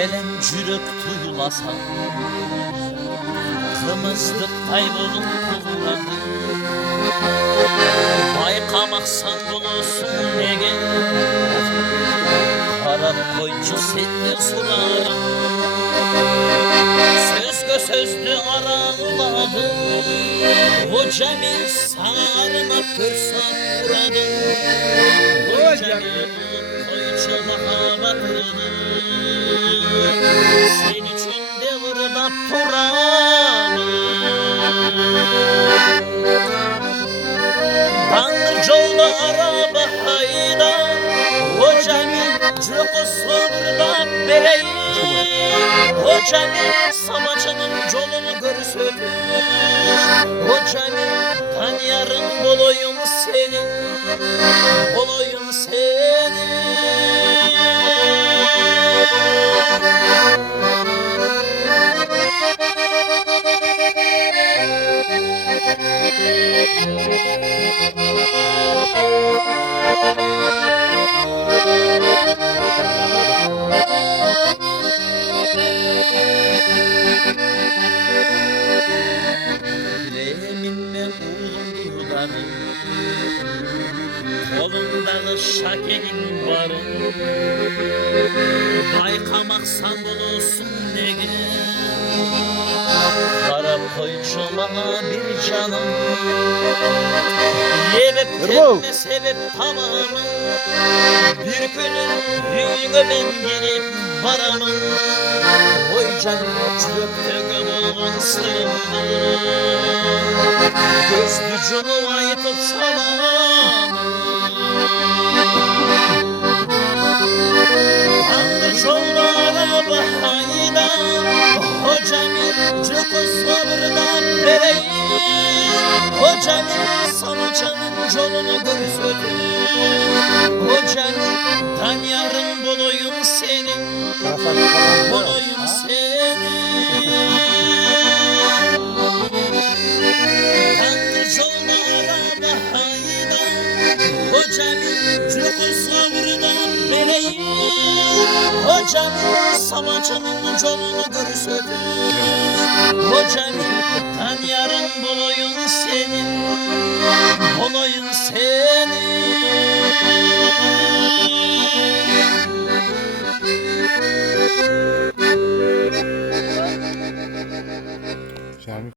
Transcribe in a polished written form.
Gelencürük tuyulasan Kımızdık taybolup kullandı Baykamaksan bulursun nege Arap koycu seni sularım Sözgö sözdü araladı O cemil sarına pürsat kuradı O cemil koycu mahabatını Sen için devrdat turamı Bangırcılı araba hayda O cemil cıkı sorda bereyi O cemil samaçının yolunu görsün O cemil tanıyarım bolayım seni Bolayım seni Bileğiminle uğurları Kolundağı şakerin varı Baykamaksan bulursun nege Kara koyçuma bir canım Yebep temme sebep tamamı Bir günün düğüne ben gelip varamı Oy canım çöpte gömülün sırrını Gözlü canım ayıtıp salamı Andıçoğlu araba hayda O cemil cıkı sabırdan bereyi O cemil samaçanın yolunu görsün O cemil tanıyarım bulayım seni Bulayım seni Andıçoğlu araba hayda O cemil cıkı sabırdan bereyi O cemil samaçanın yolunu görsün O cemil tanıyarım bulayım seni Bulayım seni